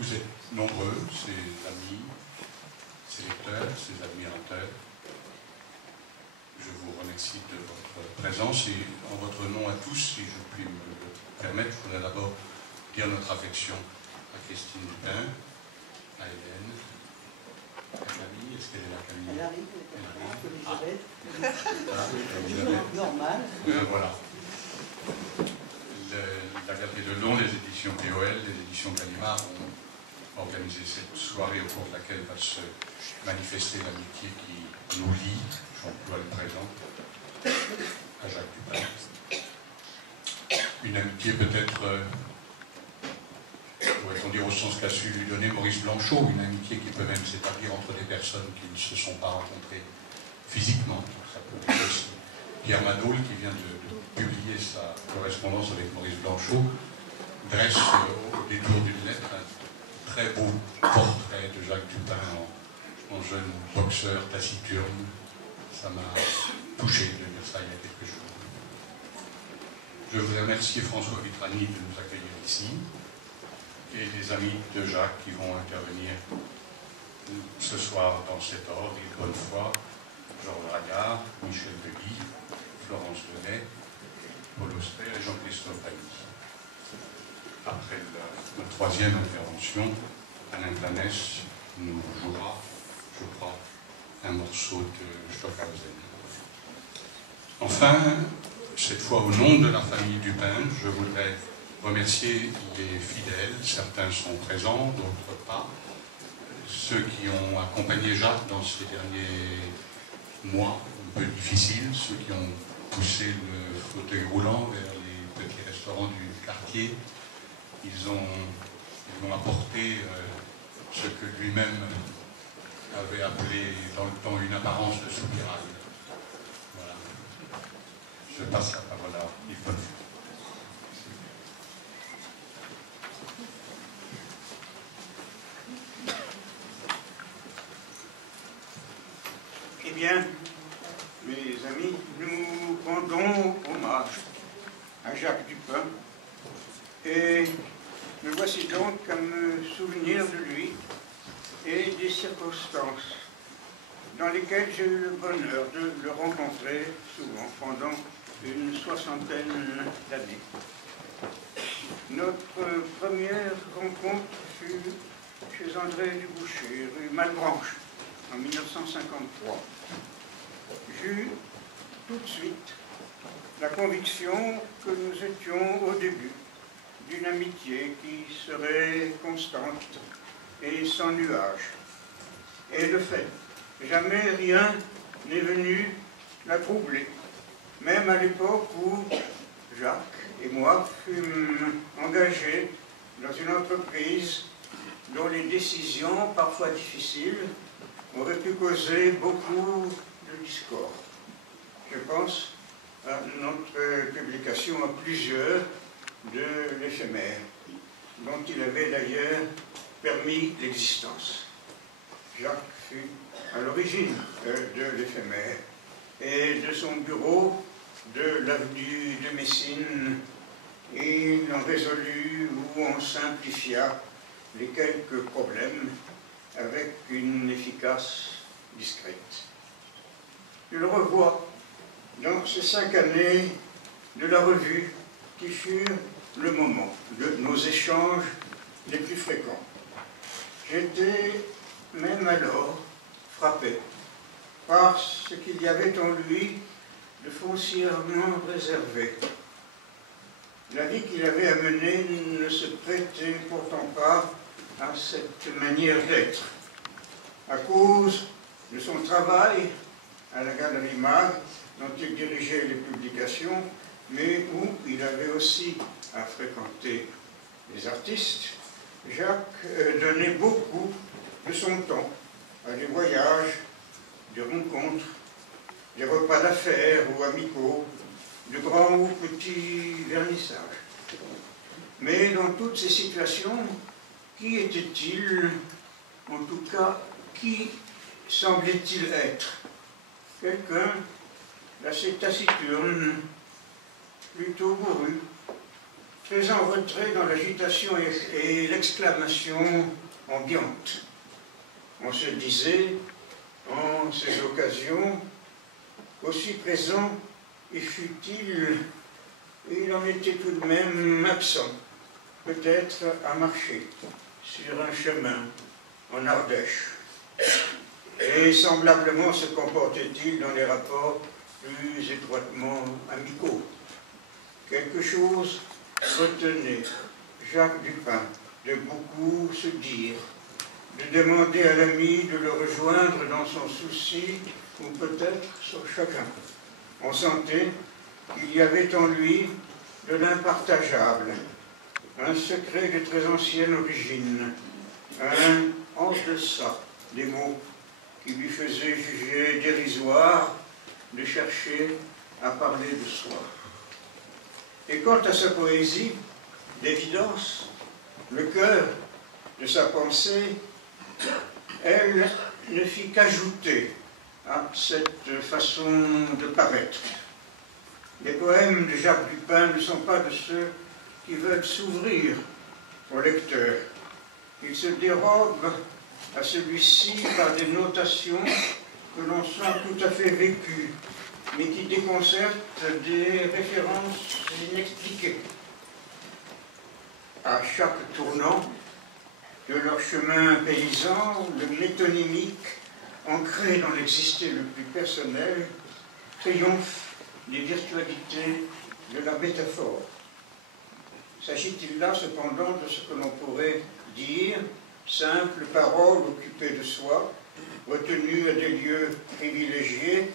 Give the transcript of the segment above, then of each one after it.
Vous êtes nombreux, ses amis, ses lecteurs, ses admirateurs. Je vous remercie de votre présence et en votre nom à tous, si je puis me le permettre, je voudrais d'abord dire notre affection à Christine Dupin, à Hélène, à Camille. Est-ce qu'elle est là, Camille? Elle arrive, Elisabeth. Normal. Voilà. La Galerie de Long, les éditions POL, les éditions Gallimard ont organisé cette soirée au cours de laquelle va se manifester l'amitié qui nous lie, j'emploie le présent, à Jacques Dupin. Une amitié peut-être, pourrait-on dire au sens qu'a su lui donner Maurice Blanchot, une amitié qui peut même s'établir entre des personnes qui ne se sont pas rencontrées physiquement. Ça peut être aussi Pierre Madoul, qui vient de publier sa correspondance avec Maurice Blanchot, dresse au détour d'une lettre un très beau portrait de Jacques Dupin en jeune boxeur taciturne. Ça m'a touché de lire ça il y a quelques jours. Je voudrais remercier François Vitrani de nous accueillir ici et les amis de Jacques qui vont intervenir ce soir dans cet ordre, et Bonnefoy, Georges Ragard, Michel Deguy, Florence Lenet, Paul Auster et Jean-Christophe Pagny. Après notre troisième intervention, Alain Planès nous jouera, je crois, un morceau de Stockhausen. Enfin, cette fois au nom de la famille Dupin, je voudrais remercier les fidèles, certains sont présents, d'autres pas, ceux qui ont accompagné Jacques dans ces derniers mois un peu difficiles, ceux qui ont poussé le fauteuil roulant vers les petits restaurants du quartier. Ils ont apporté ce que lui-même avait appelé dans le temps une apparence de soupirail. Voilà. Je passe la parole à Yves Bonnefoy. Eh bien, mes amis, nous rendons hommage à Jacques Dupin et me voici donc à me souvenir de lui et des circonstances dans lesquelles j'ai eu le bonheur de le rencontrer souvent pendant une soixantaine d'années. Notre première rencontre fut chez André Dubouché, rue Malbranche, en 1953. J'eus tout de suite la conviction que nous étions au début d'une amitié qui serait constante et sans nuage. Et de fait, jamais rien n'est venu la troubler, même à l'époque où Jacques et moi fûmes engagés dans une entreprise dont les décisions, parfois difficiles, auraient pu causer beaucoup de discorde. Je pense à notre publication à plusieurs de l'éphémère, dont il avait d'ailleurs permis l'existence. Jacques fut à l'origine de l'éphémère et de son bureau de l'avenue de Messine. Il en résolut ou en simplifia les quelques problèmes avec une efficace discrète. Je le revois dans ces 5 années de la revue qui furent le moment de nos échanges les plus fréquents. J'étais même alors frappé par ce qu'il y avait en lui de foncièrement réservé. La vie qu'il avait à mener ne se prêtait pourtant pas à cette manière d'être. À cause de son travail à la Galerie Mag, dont il dirigeait les publications, mais où il avait aussi à fréquenter les artistes, Jacques donnait beaucoup de son temps à des voyages, des rencontres, des repas d'affaires ou amicaux, de grands ou petits vernissages. Mais dans toutes ces situations, qui était-il, en tout cas, qui semblait-il être? Quelqu'un d'assez taciturne, plutôt bourru, très en retrait dans l'agitation et l'exclamation ambiante. On se disait, en ces occasions, aussi présent et fut-il, il en était tout de même absent, peut-être à marcher sur un chemin en Ardèche. Et semblablement se comportait-il dans les rapports plus étroitement amicaux. Quelque chose retenait Jacques Dupin de beaucoup se dire, de demander à l'ami de le rejoindre dans son souci ou peut-être son chagrin. On sentait qu'il y avait en lui de l'impartageable, un secret de très ancienne origine, un en-deçà des mots qui lui faisaient juger dérisoire de chercher à parler de soi. Et quant à sa poésie, d'évidence, le cœur de sa pensée, elle ne fit qu'ajouter à cette façon de paraître. Les poèmes de Jacques Dupin ne sont pas de ceux qui veulent s'ouvrir au lecteur. Ils se dérobent à celui-ci par des notations que l'on sent tout à fait vécues, mais qui déconcertent des références inexpliquées. À chaque tournant de leur chemin paysan, le métonymique, ancré dans l'existé le plus personnel, triomphe des virtualités de la métaphore. S'agit-il là cependant de ce que l'on pourrait dire simple parole occupée de soi, retenue à des lieux privilégiés,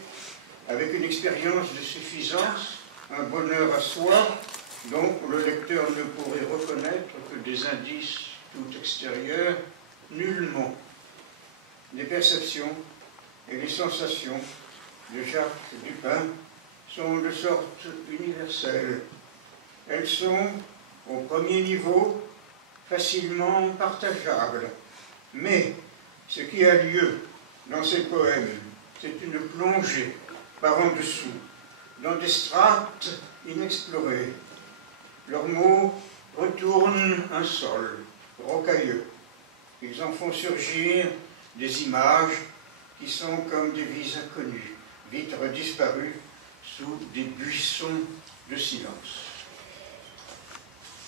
avec une expérience de suffisance, un bonheur à soi, dont le lecteur ne pourrait reconnaître que des indices tout extérieurs, nullement. Les perceptions et les sensations de Jacques Dupin sont de sorte universelle. Elles sont, au premier niveau, facilement partageables. Mais ce qui a lieu dans ces poèmes, c'est une plongée par en dessous, dans des strates inexplorées. Leurs mots retournent un sol rocailleux. Ils en font surgir des images qui sont comme des vies inconnues, vite redisparues sous des buissons de silence.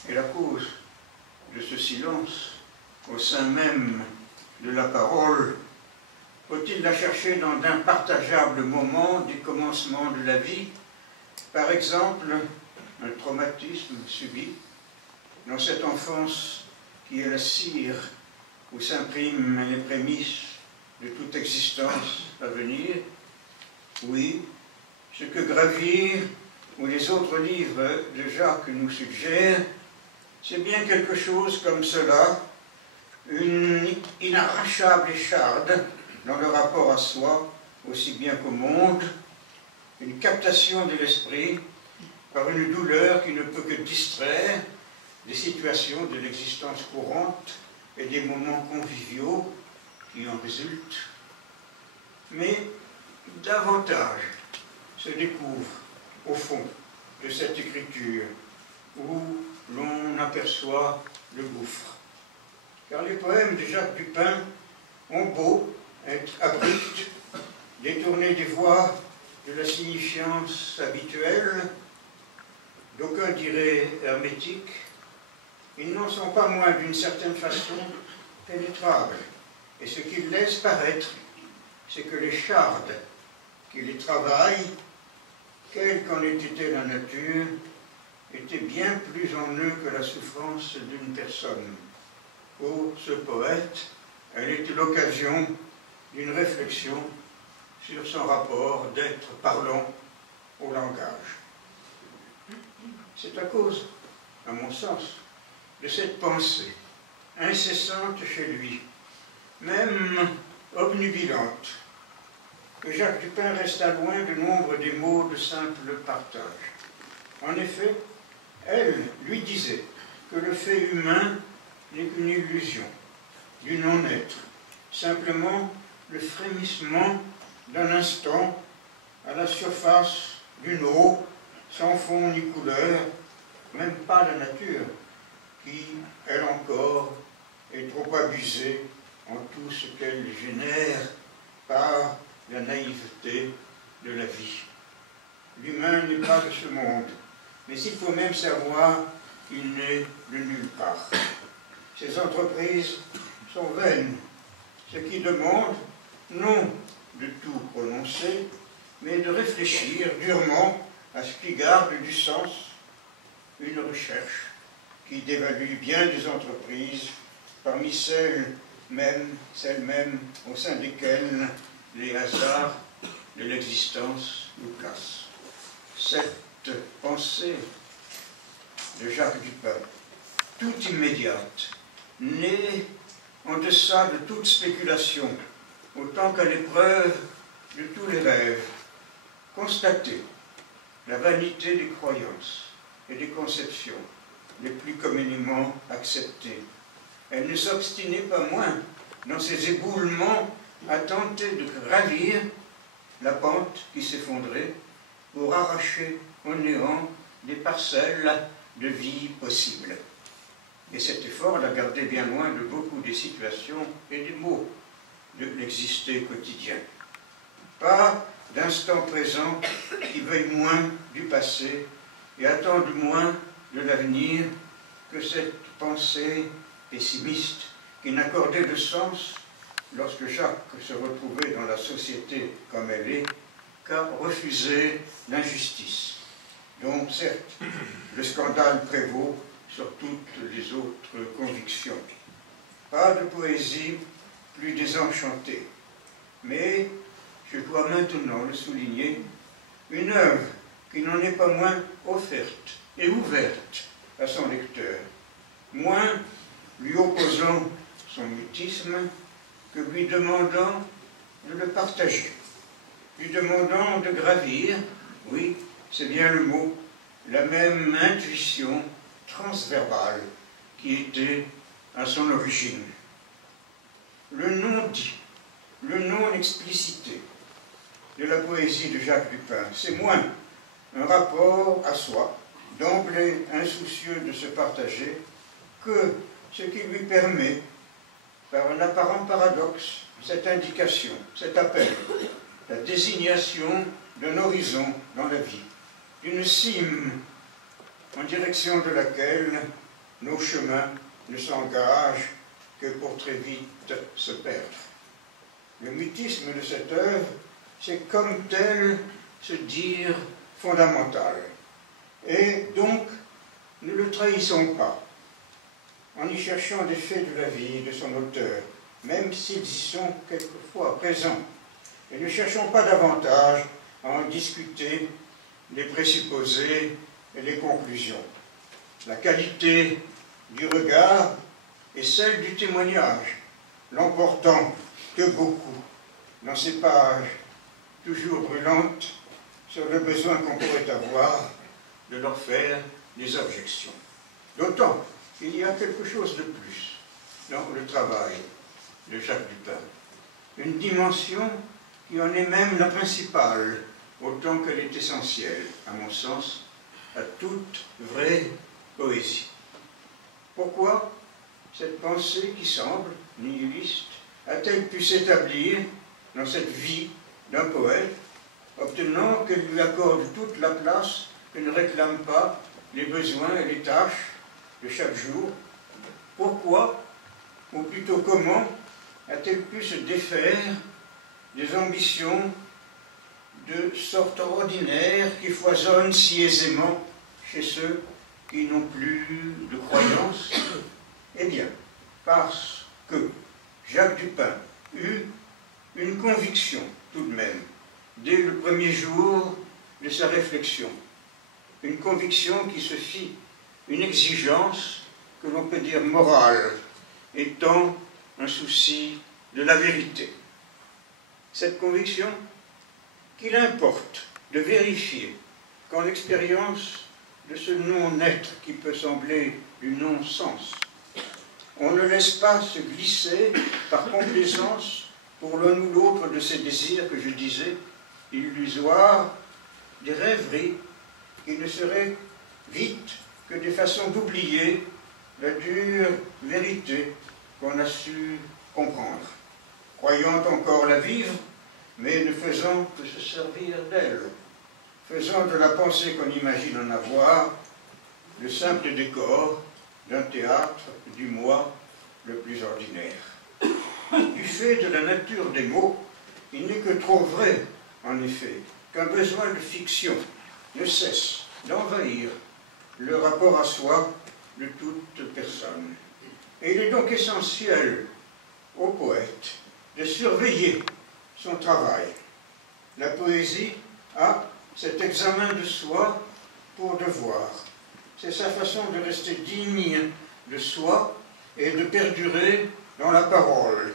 Et la cause de ce silence, au sein même de la parole, faut-il la chercher dans d'impartageables moments du commencement de la vie, par exemple un traumatisme subi, dans cette enfance qui est la cire où s'impriment les prémices de toute existence à venir? Oui, ce que Gravir ou les autres livres de Jacques nous suggèrent, c'est bien quelque chose comme cela, une inarrachable écharde dans le rapport à soi, aussi bien qu'au monde, une captation de l'esprit par une douleur qui ne peut que distraire des situations de l'existence courante et des moments conviviaux qui en résultent. Mais davantage se découvre au fond de cette écriture où l'on aperçoit le gouffre. Car les poèmes de Jacques Dupin ont beau être abrupts, détournés des voies de la signifiance habituelle, d'aucuns diraient hermétiques, ils n'en sont pas moins d'une certaine façon pénétrables. Et ce qu'ils laissent paraître, c'est que les chardes qui les travaillent, quelle qu'en ait été la nature, étaient bien plus en eux que la souffrance d'une personne. Pour ce poète, elle était l'occasion d'une réflexion sur son rapport d'être parlant au langage. C'est à cause, à mon sens, de cette pensée incessante chez lui, même obnubilante, que Jacques Dupin resta loin de nombre des mots de simple partage. En effet, elle lui disait que le fait humain n'est qu'une illusion, du non-être, simplement le frémissement d'un instant à la surface d'une eau sans fond ni couleur, même pas la nature, qui, elle encore, est trop abusée en tout ce qu'elle génère par la naïveté de la vie. L'humain n'est pas de ce monde, mais il faut même savoir qu'il n'est de nulle part. Ces entreprises sont vaines, ce qui demande non de tout prononcer, mais de réfléchir durement à ce qui garde du sens, une recherche qui dévalue bien des entreprises, parmi celles-mêmes au sein desquelles les hasards de l'existence nous placent. Cette pensée de Jacques Dupin, toute immédiate, née en deçà de toute spéculation, autant qu'à l'épreuve de tous les rêves, constater la vanité des croyances et des conceptions les plus communément acceptées. Elle ne s'obstinait pas moins dans ses éboulements à tenter de gravir la pente qui s'effondrait pour arracher au néant des parcelles de vie possibles. Et cet effort l'a gardé bien loin de beaucoup des situations et des maux de l'exister quotidien. Pas d'instant présent qui veuille moins du passé et attende moins de l'avenir que cette pensée pessimiste qui n'accordait de sens, lorsque Jacques se retrouvait dans la société comme elle est, qu'à refuser l'injustice, dont certes le scandale prévaut sur toutes les autres convictions. Pas de poésie plus désenchantée, mais, je dois maintenant le souligner, une œuvre qui n'en est pas moins offerte et ouverte à son lecteur, moins lui opposant son mutisme que lui demandant de le partager, lui demandant de gravir, oui, c'est bien le mot, la même intuition transverbale qui était à son origine. Le non-dit, le non-explicité de la poésie de Jacques Dupin, c'est moins un rapport à soi, d'emblée insoucieux de se partager, que ce qui lui permet, par un apparent paradoxe, cette indication, cet appel, la désignation d'un horizon dans la vie, d'une cime en direction de laquelle nos chemins ne s'engagent que pour très vite se perdre. Le mutisme de cette œuvre, c'est comme tel se dire fondamental. Et donc, ne le trahissons pas, en y cherchant des faits de la vie de son auteur, même s'ils y sont quelquefois présents. Et ne cherchons pas davantage à en discuter les présupposés et les conclusions. La qualité du regard et celle du témoignage, l'emportant que beaucoup dans ces pages toujours brûlantes sur le besoin qu'on pourrait avoir de leur faire des objections. D'autant qu'il y a quelque chose de plus dans le travail de Jacques Dupin, une dimension qui en est même la principale, autant qu'elle est essentielle, à mon sens, à toute vraie poésie. Pourquoi cette pensée qui semble nihiliste a-t-elle pu s'établir dans cette vie d'un poète, obtenant qu'elle lui accorde toute la place que ne réclament pas les besoins et les tâches de chaque jour? Pourquoi, ou plutôt comment, a-t-elle pu se défaire des ambitions de sorte ordinaire qui foisonnent si aisément chez ceux qui n'ont plus de croyance? Eh bien, parce que Jacques Dupin eut une conviction tout de même, dès le premier jour de sa réflexion, une conviction qui se fit une exigence que l'on peut dire morale, étant un souci de la vérité. Cette conviction qu'il importe de vérifier qu'en l'expérience de ce non-être qui peut sembler du non-sens, on ne laisse pas se glisser par complaisance pour l'un ou l'autre de ces désirs que je disais illusoires, des rêveries qui ne seraient vite que des façons d'oublier la dure vérité qu'on a su comprendre, croyant encore la vivre, mais ne faisant que se servir d'elle, faisant de la pensée qu'on imagine en avoir le simple décor d'un théâtre du moi le plus ordinaire. Du fait de la nature des mots, il n'est que trop vrai, en effet, qu'un besoin de fiction ne cesse d'envahir le rapport à soi de toute personne. Et il est donc essentiel au poète de surveiller son travail. La poésie a cet examen de soi pour devoir. C'est sa façon de rester digne de soi et de perdurer dans la parole.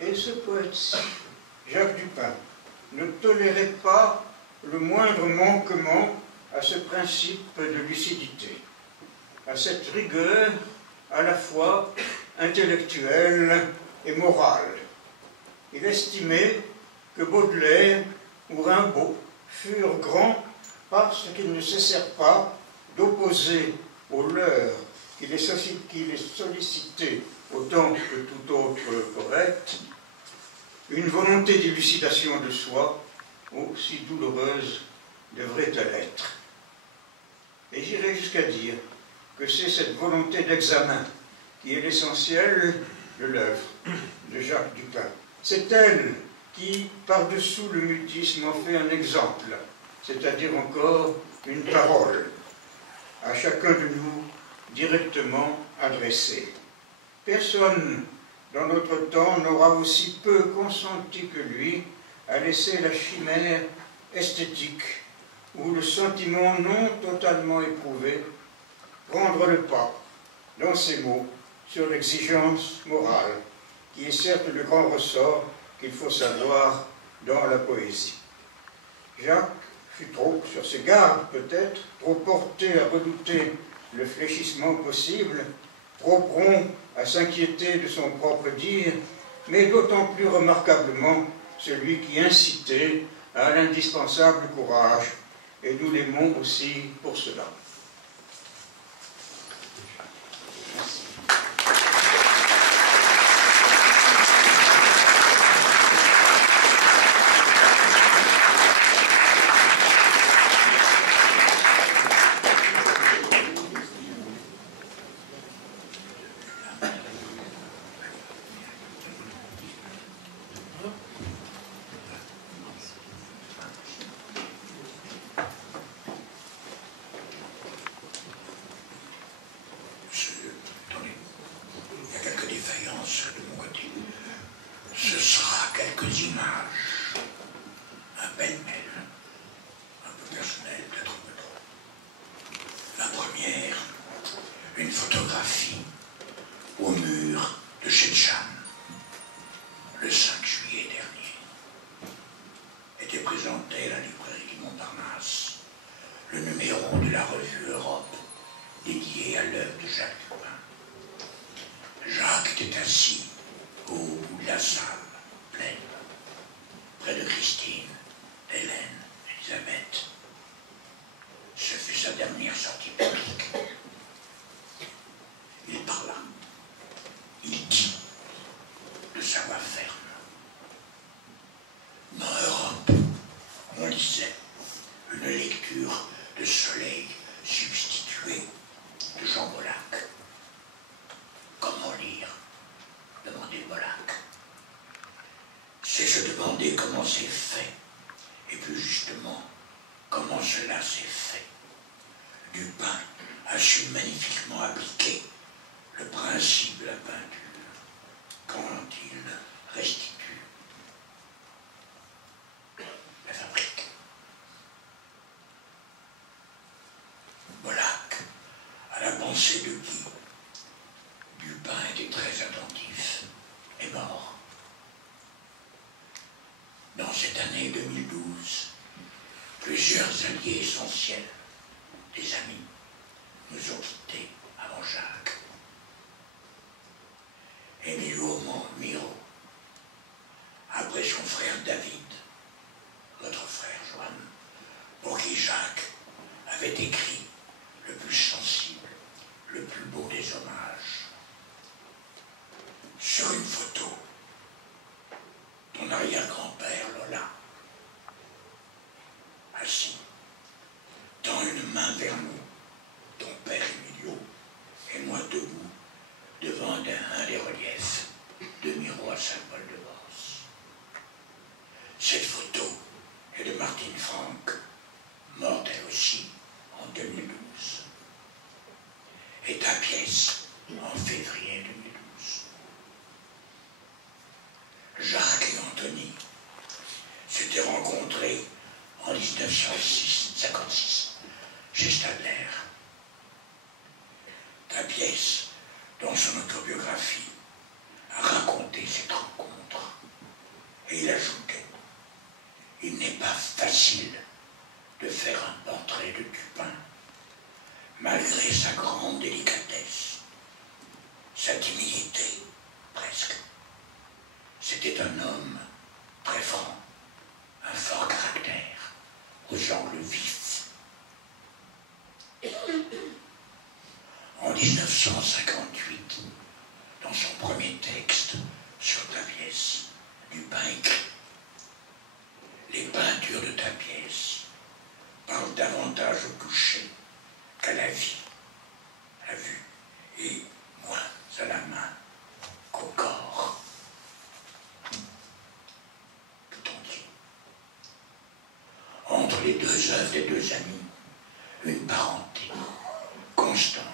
Et ce poète-ci, Jacques Dupin, ne tolérait pas le moindre manquement à ce principe de lucidité, à cette rigueur à la fois intellectuelle et morale. Il estimait que Baudelaire ou Rimbaud furent grands parce qu'ils ne cessèrent pas d'opposer aux leurs qui les sollicitaient autant que tout autre poète une volonté d'élucidation de soi aussi douloureuse devrait-elle être. Et j'irai jusqu'à dire que c'est cette volonté d'examen qui est l'essentiel de l'œuvre de Jacques Dupin. C'est elle qui, par-dessous le mutisme, en fait un exemple, c'est-à-dire encore une parole, à chacun de nous directement adressée. Personne dans notre temps n'aura aussi peu consenti que lui à laisser la chimère esthétique ou le sentiment non totalement éprouvé prendre le pas dans ses mots sur l'exigence morale, qui est certes le grand ressort qu'il faut savoir dans la poésie. Jacques fut trop sur ses gardes peut-être, trop porté à redouter le fléchissement possible, trop prompt à s'inquiéter de son propre dire, mais d'autant plus remarquablement celui qui incitait à l'indispensable courage, et nous l'aimons aussi pour cela. Merci. Comment c'est fait, et plus justement, comment cela s'est fait. Dupin a su magnifiquement appliquer le principe de la peinture quand il restitue la fabrique. Molac, à la pensée de qui Dupin était très attentif, est mort. Dans cette année 2012, plusieurs alliés essentiels, des amis, nous ont quittés avant Jacques. Emilio Miro, après son frère David, notre frère Joanne, pour qui Jacques avait écrit le plus sensible. sur une photo, ton arrière-grand-père Lola, assis, tend une main vers nous, ton père Emilio, et moi debout, devant un des reliefs de Miro à Saint-Paul-de-Vence. Cette photo est de Martine Franck, morte elle aussi en 2012. Et ta pièce en février 2012. Jacques et Anthony s'étaient rencontrés en 1956 chez Stadler. Ta pièce, dans son autobiographie, a raconté cette rencontre. Et il ajoutait: il n'est pas facile de faire un portrait de Dupin, malgré sa grande délicatesse, sa timidité, presque. C'était un homme très franc, un fort caractère, aux angles vifs. En 1958, dans son premier texte sur ta pièce, Dupin écrit: les peintures de ta pièce parlent davantage au toucher qu'à la vue, et moins à la main qu'au corps tout entier. Entre les deux œuvres des deux amis, une parenté constante,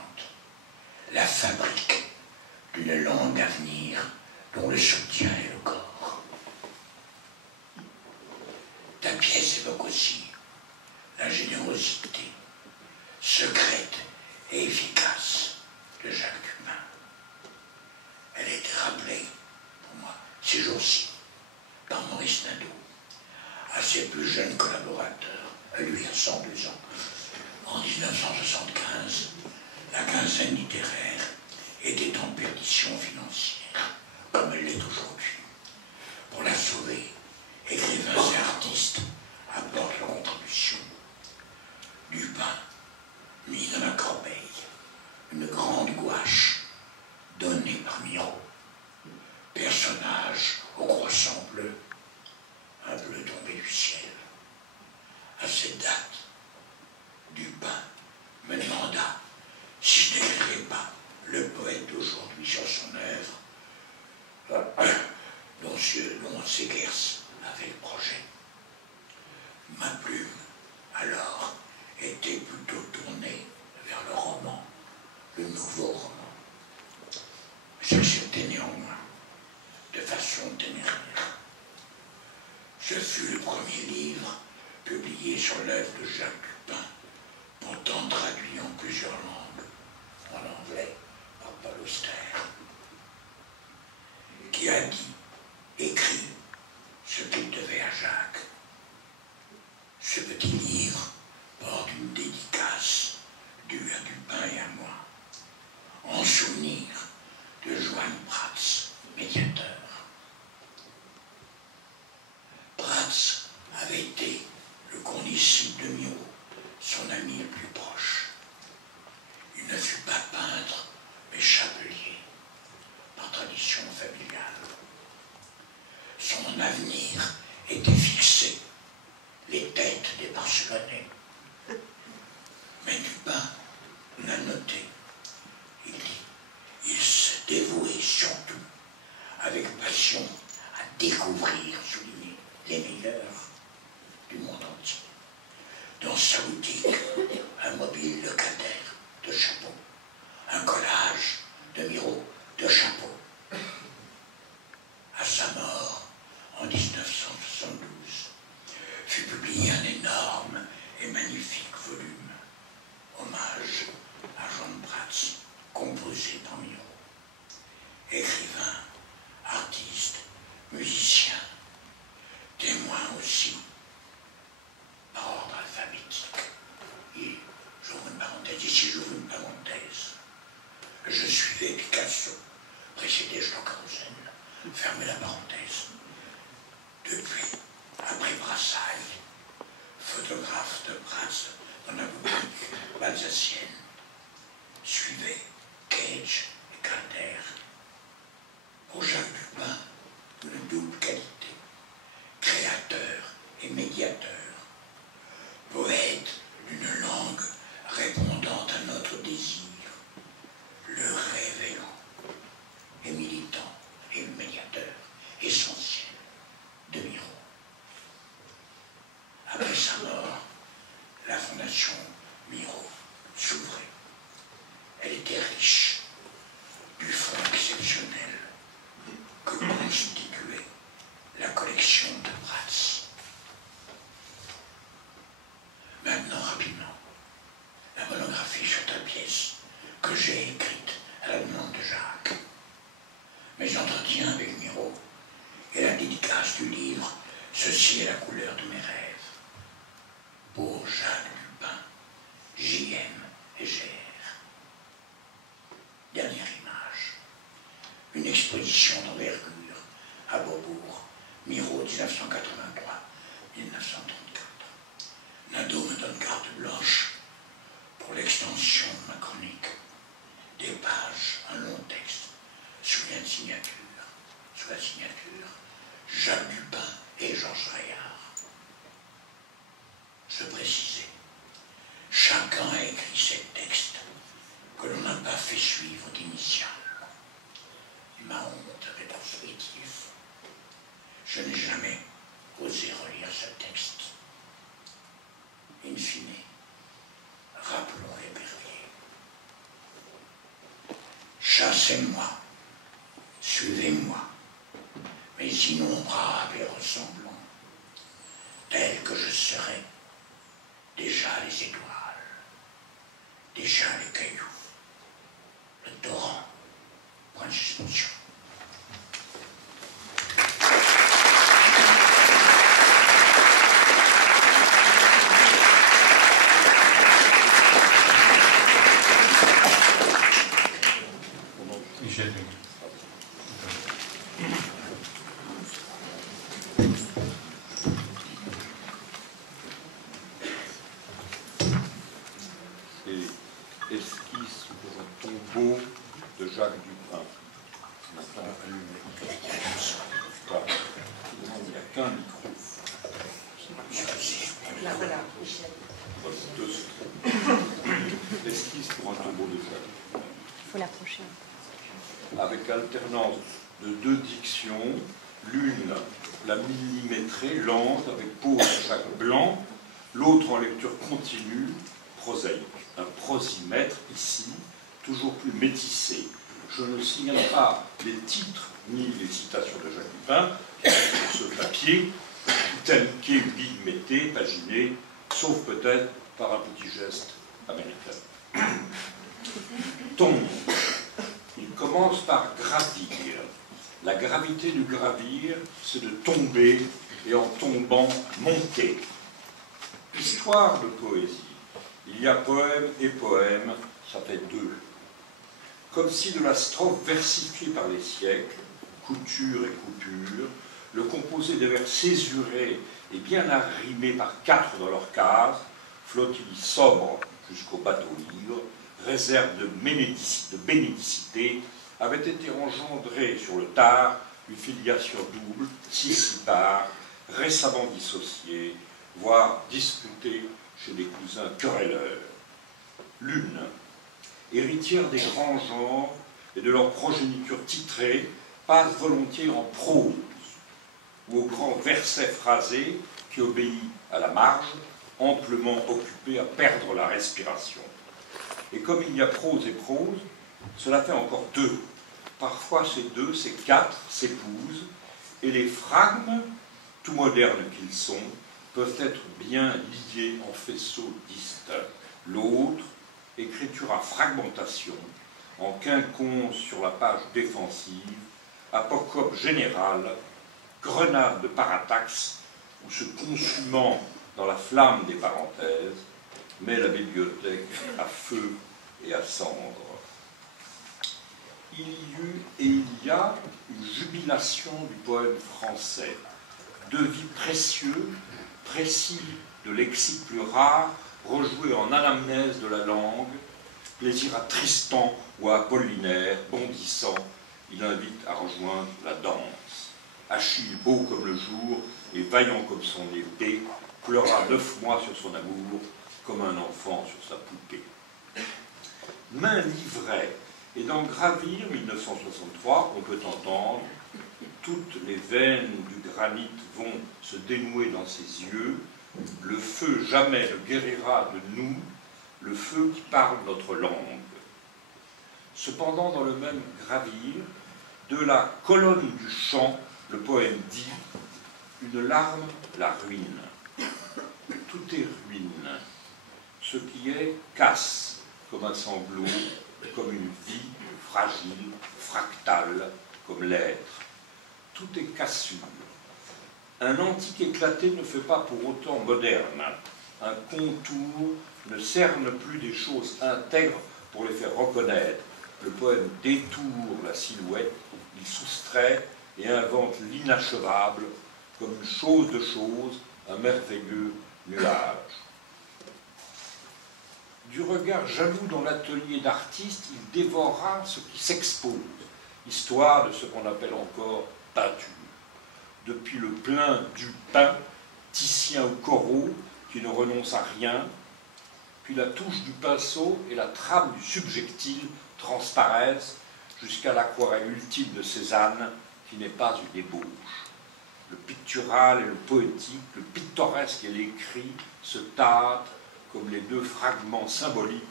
la fabrique d'une longue avenir dont le soutien est le corps. Ta pièce évoque aussi la générosité secrète et efficace de Jacques Dupin. Elle a été rappelée, pour moi, ces jours-ci, par Maurice Nadeau, à ses plus jeunes collaborateurs, à lui il y a 102 ans. En 1975, la quinzaine littéraire était en perdition financière, comme elle l'est aujourd'hui. Pour la sauver, écrivains et artistes apportent leur contribution. Dupin mit dans la corbeille une grande gouache donnée par Miro, personnage au croissant bleu, un bleu tombé du ciel. À cette date, Dupin me demanda si je n'écrirais pas le poète d'aujourd'hui sur son œuvre, dont Segers avait le projet. Ma plume, alors, était plutôt tournée vers le roman, le nouveau roman. J'acceptais néanmoins, de façon téméraire. Ce fut le premier livre publié sur l'œuvre de Jacques Dupin, pourtant traduit en plusieurs langues, en anglais par Paul Auster, qui a dit, écrit ce qu'il devait à Jacques. Ce petit livre porte une dédicace due à Dupin et à moi, en souvenir de Joan Prats, médiateur. Prats avait été le condisciple de Miro, son ami le plus proche. Il ne fut pas peintre, mais chapelier, par tradition familiale. Son avenir était fixé, les têtes des Barcelonais. Mais Dupin l'a noté. Il dit, il se dévouait surtout, avec passion, à découvrir, souligner les meilleurs du monde entier. Dans sa boutique, un mobile de Cader de chapeau, un collage de Miro de chapeau. À sa mort, en 1972, fut publié un énorme et magnifique volume, hommage à Joan Prats, composé par Miro. Écrivain, artiste, musicien, témoin aussi, par ordre alphabétique. Et j'ouvre une parenthèse, ici j'ouvre une parenthèse. Je suivais Picasso, précédé Stockhausen, fermez la parenthèse. Depuis, après Brassailles, photographe de Prats dans la boutique alsacienne, suivait Cage et Calder. Au entretien avec Miro et la dédicace du livre « Ceci est la couleur de mes rêves ». Pour Jacques Dupin, J.M. et G.R. Dernière image. Une exposition d'envergure à Beaubourg, Miro 1983-1934. Nadeau me donne carte blanche pour l'extension de ma chronique. Des pages, un long texte, sous la signature, Jacques Dupin et Georges Reillard. Je précisais, chacun a écrit ces textes que l'on n'a pas fait suivre d'initiales. Ma honte rétrospective, je n'ai jamais osé relire ce texte. In fine, rappelons l'épervier. Chassez-moi, suivez-moi, mais innombrables et ressemblants, tel que je serai, déjà les étoiles, déjà les cailloux, le torrent, point de suspension. Michel. Esquisse pour un tombeau de Jacques Dupin. Il n'y a qu'un micro. Là, voilà, Michel. Esquisse pour un tombeau de Jacques Dupin. Il faut l'approcher. Avec alternance de deux dictions, l'une la millimétrée, lente, avec pause à chaque blanc, l'autre en lecture continue, prosaïque. Un prosimètre ici, toujours plus métissé. Je ne signale pas les titres ni les citations de Jacques Dupin, qui sont sur ce papier, tel qu'ébimetté, paginé, sauf peut-être par un petit geste américain. Tombe. Il commence par gravir. La gravité du gravir, c'est de tomber et en tombant, monter. Histoire de poésie. Il y a poème et poème, ça fait deux. Comme si de la strophe versifiée par les siècles, couture et coupure, le composé de vers césurés et bien arrimés par quatre dans leur case, flottille sobre jusqu'au bateau ivre, réserve de bénédicité, avait été engendrée sur le tard une filiation double, six-six-part, récemment dissociée, voire disputée chez des cousins querelleurs. L'une, héritière des grands genres et de leur progéniture titrée, passe volontiers en prose, ou au grand verset phrasé qui obéit à la marge, amplement occupé à perdre la respiration. Et comme il y a prose et prose, cela fait encore deux. Parfois ces deux, ces quatre s'épousent, et les phragmes, tout modernes qu'ils sont, peuvent être bien liés en faisceaux distincts. L'autre, écriture à fragmentation, en quinconce sur la page défensive, apocope générale, grenade de parataxe, ou se consumant dans la flamme des parenthèses, met la bibliothèque à feu et à cendre. Il y eut et il y a une jubilation du poème français, devis précieux, précis de lexique plus rare, rejoué en anamnèse de la langue, plaisir à Tristan ou à Apollinaire, bondissant, il invite à rejoindre la danse. Achille, beau comme le jour et vaillant comme son épée, pleura 9 mois sur son amour, comme un enfant sur sa poupée. Main livrée, et dans Gravir 1963, on peut entendre toutes les veines du granit vont se dénouer dans ses yeux, le feu jamais ne guérira de nous, le feu qui parle notre langue. Cependant, dans le même Gravir, de la colonne du chant, le poème dit « Une larme, la ruine. Tout est ruine. Ce qui est casse, comme un sanglot, comme une vie fragile, fractale, comme l'être. tout est cassure. Un antique éclaté ne fait pas pour autant moderne. Un contour ne cerne plus des choses intègres pour les faire reconnaître. Le poème détourne la silhouette, il soustrait et invente l'inachevable comme une chose de chose, un merveilleux nuage. Du regard jaloux dans l'atelier d'artiste, il dévorera ce qui s'expose, histoire de ce qu'on appelle encore peinture. Depuis le plein du pain, Titien ou Corot, qui ne renonce à rien, puis la touche du pinceau et la trame du subjectile transparaissent jusqu'à l'aquarelle ultime de Cézanne, qui n'est pas une ébauche. Le pictural et le poétique, le pittoresque et l'écrit se tâtent comme les deux fragments symboliques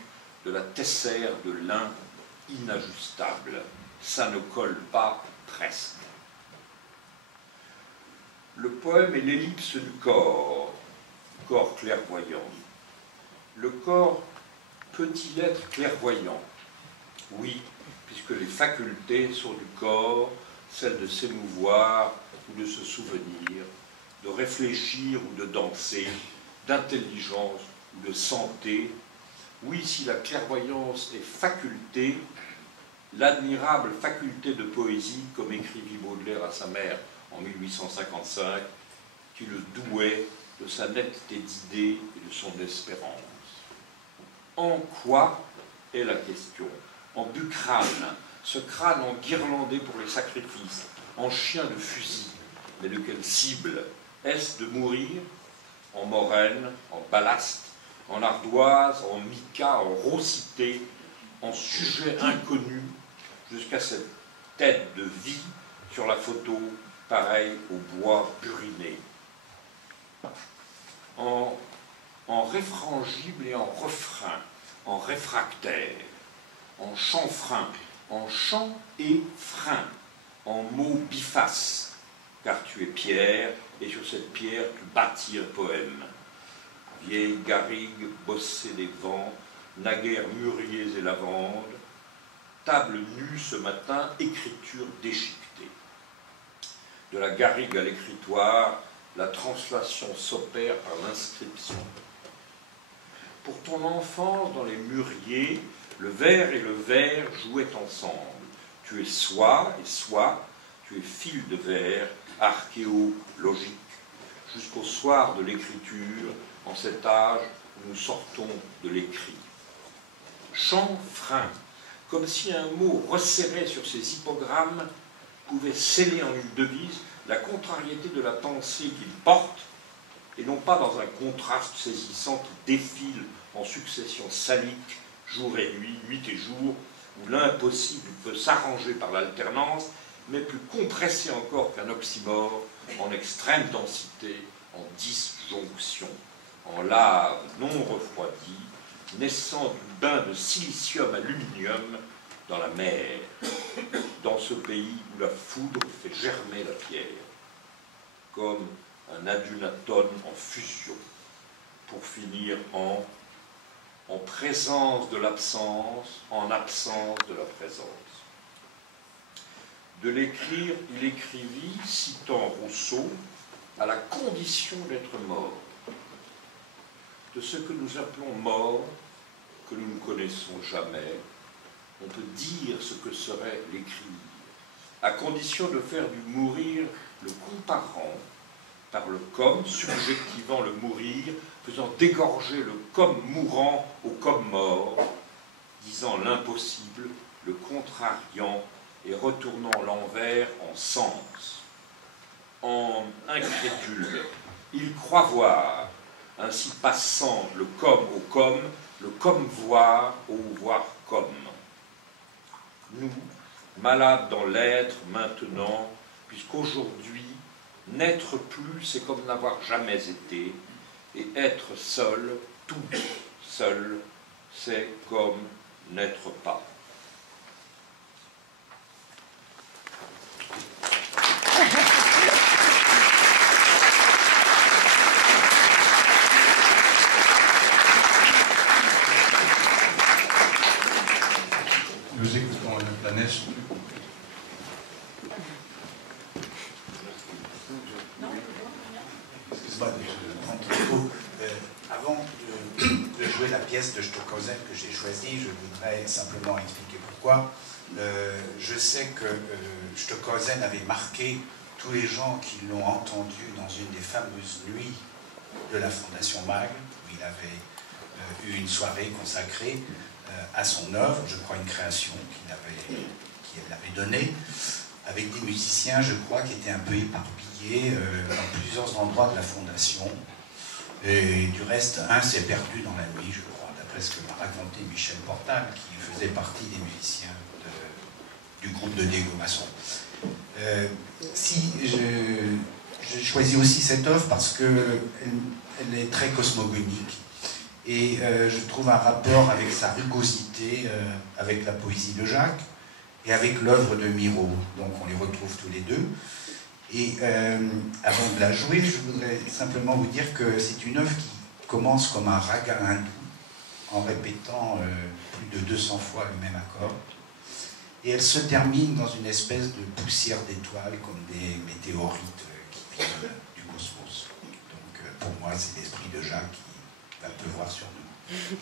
de la tessère de lin inajustable. Ça ne colle pas presque. Le poème est l'ellipse du corps clairvoyant. Le corps peut-il être clairvoyant? Oui, puisque les facultés sont du corps, celles de s'émouvoir ou de se souvenir, de réfléchir ou de danser, d'intelligence ou de santé. Oui, si la clairvoyance est faculté, l'admirable faculté de poésie, comme écrivit Baudelaire à sa mère en 1855, qui le douait de sa netteté d'idées et de son espérance. En quoi est la question? En bucrane, ce crâne enguirlandé pour les sacrifices, en chien de fusil, mais de quelle cible? Est-ce de mourir? En moraine, en ballast, en ardoise, en mica, en rosité, en sujet inconnu, jusqu'à cette tête de vie sur la photo, pareille au bois buriné. En réfrangible et en refrain, en réfractaire, en chanfrein, en chant et frein, en mots bifaces, car tu es pierre, et sur cette pierre tu bâtis un poème. Vieille garrigue bossée des vents, naguère mûriers et lavandes, table nue ce matin, écriture déchiquetée. De la garrigue à l'écritoire, la translation s'opère par l'inscription. Pour ton enfance dans les mûriers, le ver et le ver jouaient ensemble. Tu es soie et soie, tu es fil de verre, archéologique, jusqu'au soir de l'écriture, en cet âge où nous sortons de l'écrit. Chanfrein, comme si un mot resserré sur ces hippogrammes pouvait sceller en une devise la contrariété de la pensée qu'il porte, et non pas dans un contraste saisissant qui défile en succession salique, jour et nuit, nuit et jour, où l'impossible peut s'arranger par l'alternance, mais plus compressé encore qu'un oxymore, en extrême densité, en disjonction, en lave non refroidie, naissant du bain de silicium aluminium dans la mer, dans ce pays où la foudre fait germer la pierre, comme un adunatone en fusion, pour finir en présence de l'absence, en absence de la présence. De l'écrire, il écrivit, citant Rousseau, à la condition d'être mort. De ce que nous appelons mort, que nous ne connaissons jamais, on peut dire ce que serait l'écrire, à condition de faire du mourir le comparant par le comme, subjectivant le mourir, faisant dégorger le comme mourant au comme mort, disant l'impossible, le contrariant et retournant l'envers en sens. En incrédule, il croit voir, ainsi passant le comme voir au voir comme. Nous, malades dans l'être maintenant, puisqu'aujourd'hui, n'être plus, c'est comme n'avoir jamais été, et être seul, tout seul, c'est comme n'être pas. Nous écoutons Alain Planès. excuse-moi de te prendre ton mot. Avant de jouer la pièce de Stockhausen que j'ai choisie, je voudrais simplement expliquer pourquoi. Je sais que Stockhausen avait marqué tous les gens qui l'ont entendu dans une des fameuses nuits de la Fondation Mag, où il avait eu une soirée consacrée à son œuvre, je crois une création qu'il avait donnée, avec des musiciens, je crois, qui étaient un peu éparpillés dans plusieurs endroits de la Fondation. Et du reste, un s'est perdu dans la nuit, je crois, d'après ce que m'a raconté Michel Portal, qui faisait partie des musiciens du groupe de Diego Masson. Si j'ai choisi aussi cette œuvre parce qu'elle est très cosmogonique et je trouve un rapport avec sa rugosité, avec la poésie de Jacques et avec l'œuvre de Miro. Donc on les retrouve tous les deux. Et avant de la jouer, je voudrais simplement vous dire que c'est une œuvre qui commence comme un raga hindou, en répétant plus de 200 fois le même accord. Et elle se termine dans une espèce de poussière d'étoiles, comme des météorites qui viennent du cosmos. Donc pour moi, c'est l'esprit de Jacques qui va pleuvoir sur nous.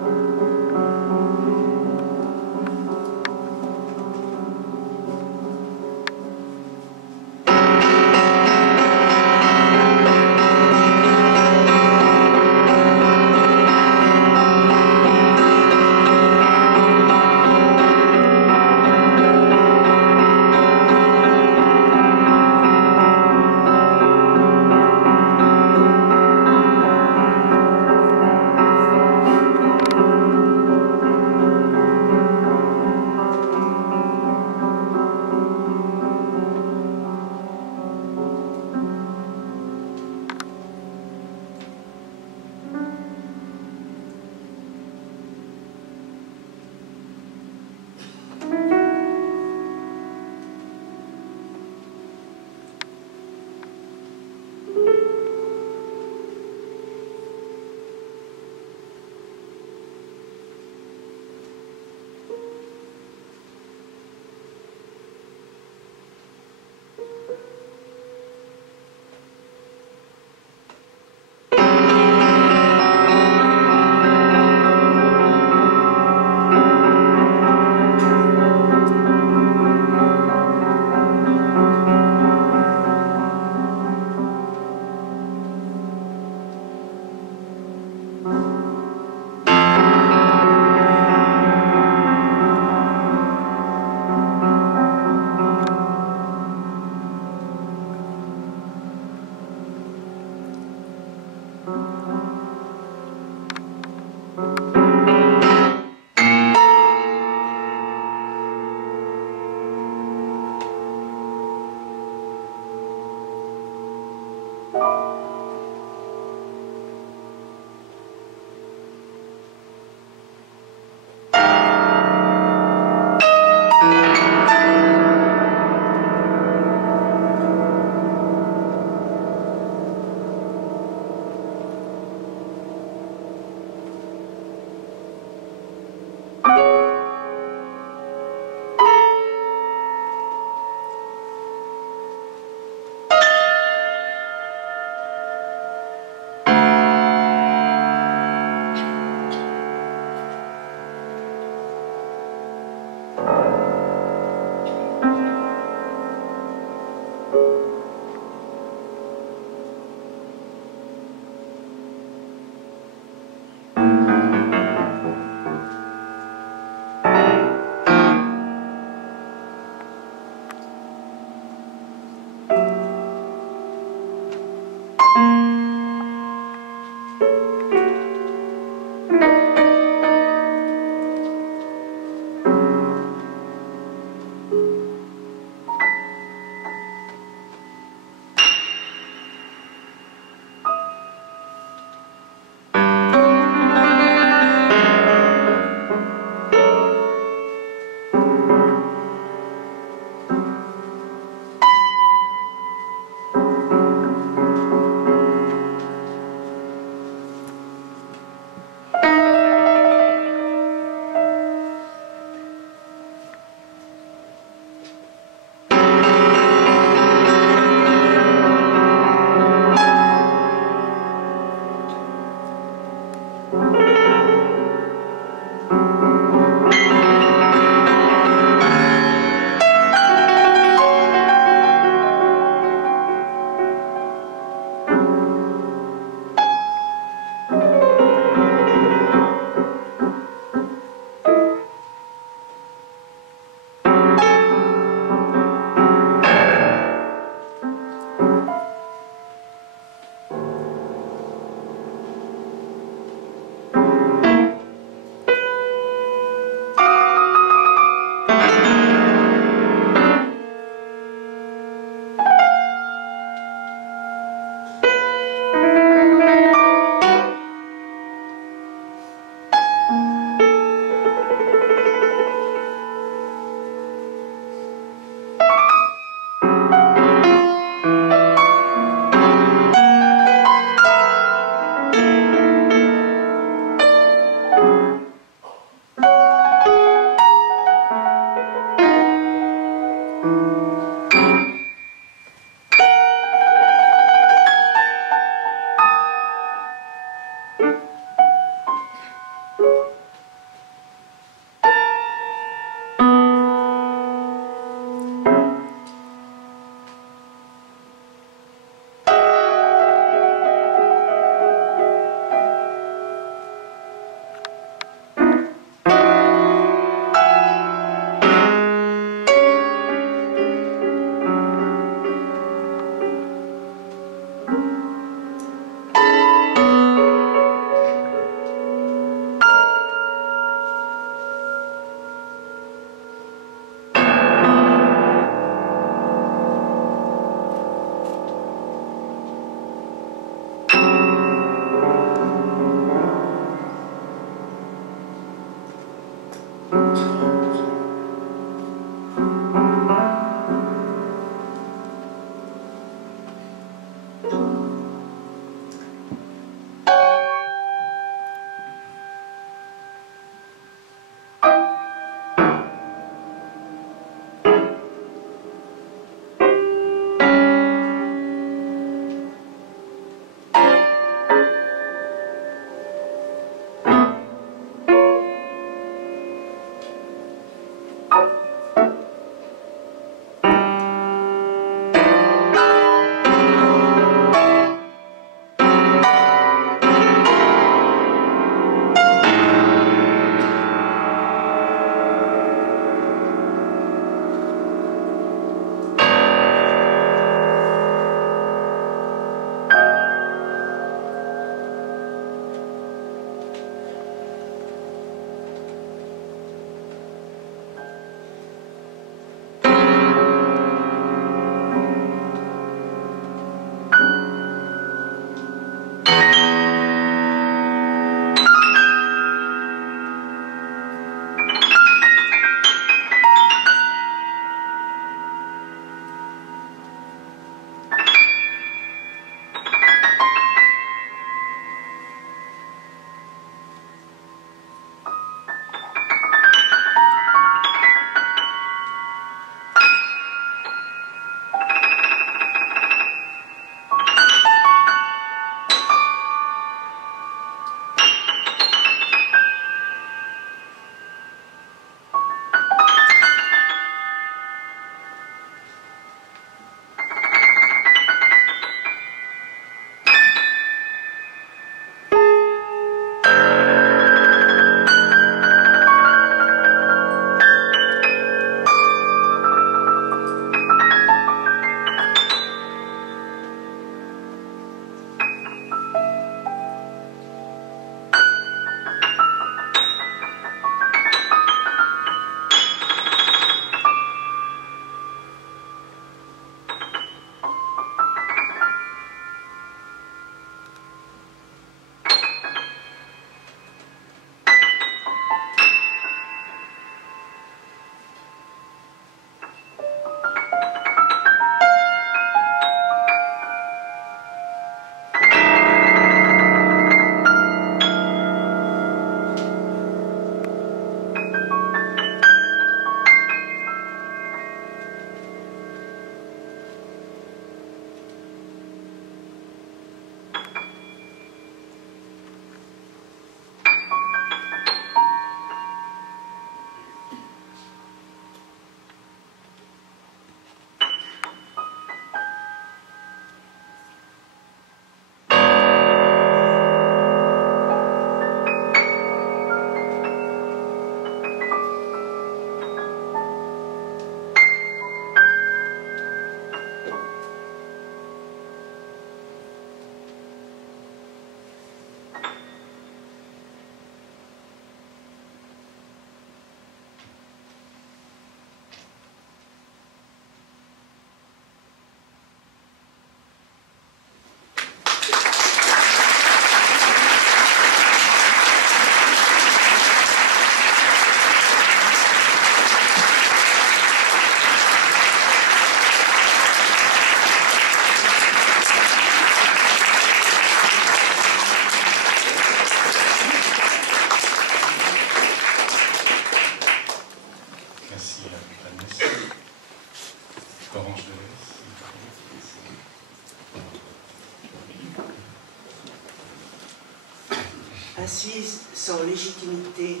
assise sans légitimité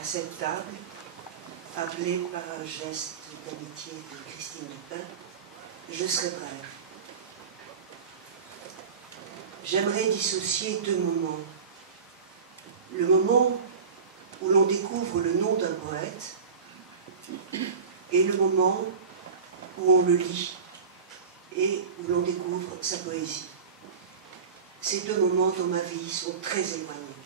à cette table, appelée par un geste d'amitié de Christine Dupin, je serai brève. J'aimerais dissocier deux moments. Le moment où l'on découvre le nom d'un poète et le moment où on le lit et où l'on découvre sa poésie. Ces deux moments dans ma vie sont très éloignés.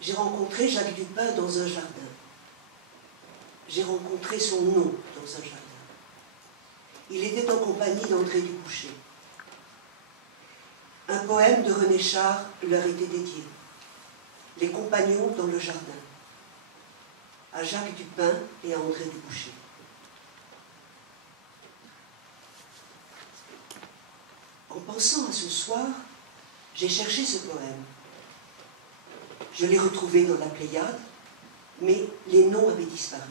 J'ai rencontré Jacques Dupin dans un jardin. J'ai rencontré son nom dans un jardin. Il était en compagnie d'André Dubouché. Un poème de René Char leur était dédié. Les compagnons dans le jardin. À Jacques Dupin et à André Dubouché. En pensant à ce soir, j'ai cherché ce poème. Je l'ai retrouvé dans la Pléiade, mais les noms avaient disparu.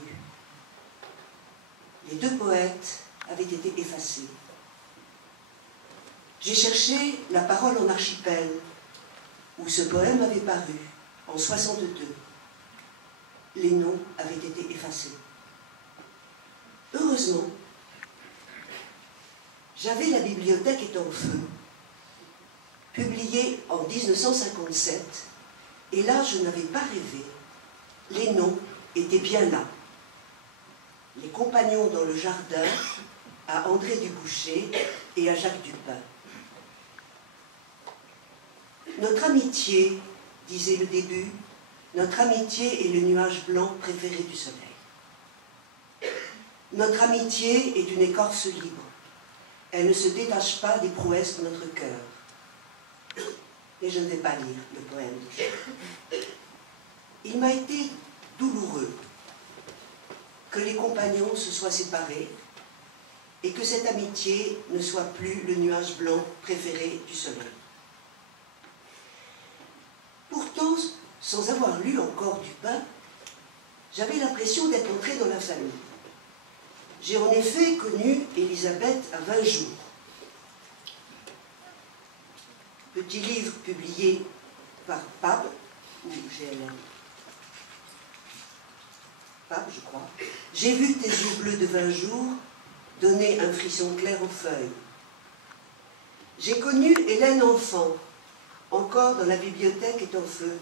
Les deux poètes avaient été effacés. J'ai cherché La parole en archipel, où ce poème avait paru en 62. Les noms avaient été effacés. Heureusement, j'avais La bibliothèque est en feu, publié en 1957, et là je n'avais pas rêvé. Les noms étaient bien là. Les compagnons dans le jardin, à André Dubouché et à Jacques Dupin. Notre amitié, disait le début, notre amitié est le nuage blanc préféré du soleil. Notre amitié est une écorce libre. Elle ne se détache pas des prouesses de notre cœur. Et je ne vais pas lire le poème de Jacques. Il m'a été douloureux que les compagnons se soient séparés et que cette amitié ne soit plus le nuage blanc préféré du soleil. Pourtant, sans avoir lu encore Dupin, j'avais l'impression d'être entrée dans la famille. J'ai en effet connu Élisabeth à 20 jours. Petit livre publié par Pab, ou GLM. Pab, je crois. J'ai vu tes yeux bleus de 20 jours donner un frisson clair aux feuilles. J'ai connu Hélène enfant, encore dans La bibliothèque est en feu.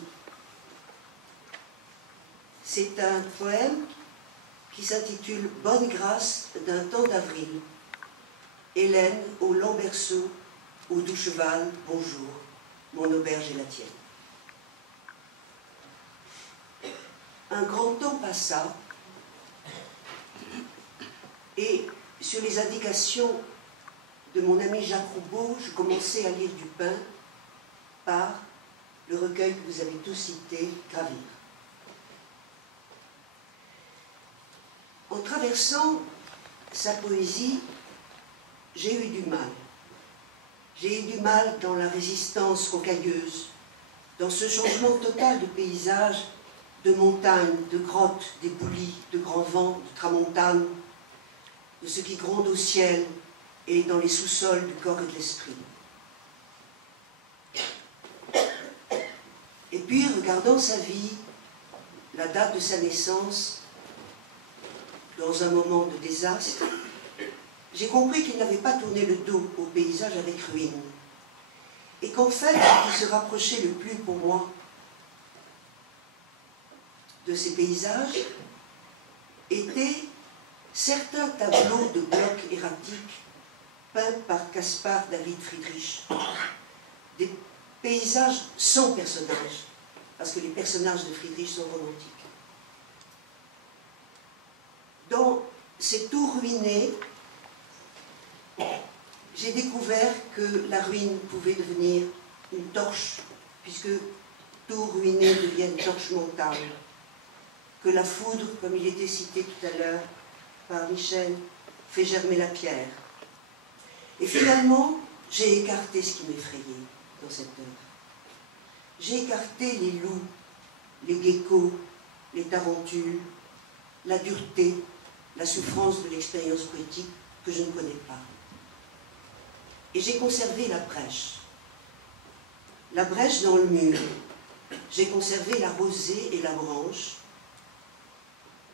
C'est un poème qui s'intitule « Bonne grâce d'un temps d'avril ». Hélène, au lent berceau, au doux cheval, bonjour, mon auberge est la tienne. Un grand temps passa, et sur les indications de mon ami Jacques Roubaud, je commençais à lire Dupin par le recueil que vous avez tous cité, Gravir. En traversant sa poésie, j'ai eu du mal. J'ai eu du mal dans la résistance rocailleuse, dans ce changement total de paysage, de montagnes, de grottes, d'éboulis, de grands vents, de tramontane, de ce qui gronde au ciel et dans les sous-sols du corps et de l'esprit. Et puis, regardant sa vie, la date de sa naissance, dans un moment de désastre, j'ai compris qu'il n'avait pas tourné le dos au paysage avec ruine. Et qu'en fait, ce qui se rapprochait le plus pour moi de ces paysages étaient certains tableaux de blocs erratiques peints par Caspar David Friedrich. Des paysages sans personnages, parce que les personnages de Friedrich sont romantiques. Dans ces tours ruinées, j'ai découvert que la ruine pouvait devenir une torche, puisque tours ruinés deviennent torches montables, que la foudre, comme il était cité tout à l'heure par Michel, fait germer la pierre. Et finalement, j'ai écarté ce qui m'effrayait dans cette œuvre. J'ai écarté les loups, les geckos, les tarentules, la dureté, la souffrance de l'expérience poétique que je ne connais pas. Et j'ai conservé la brèche. La brèche dans le mur. J'ai conservé la rosée et la branche.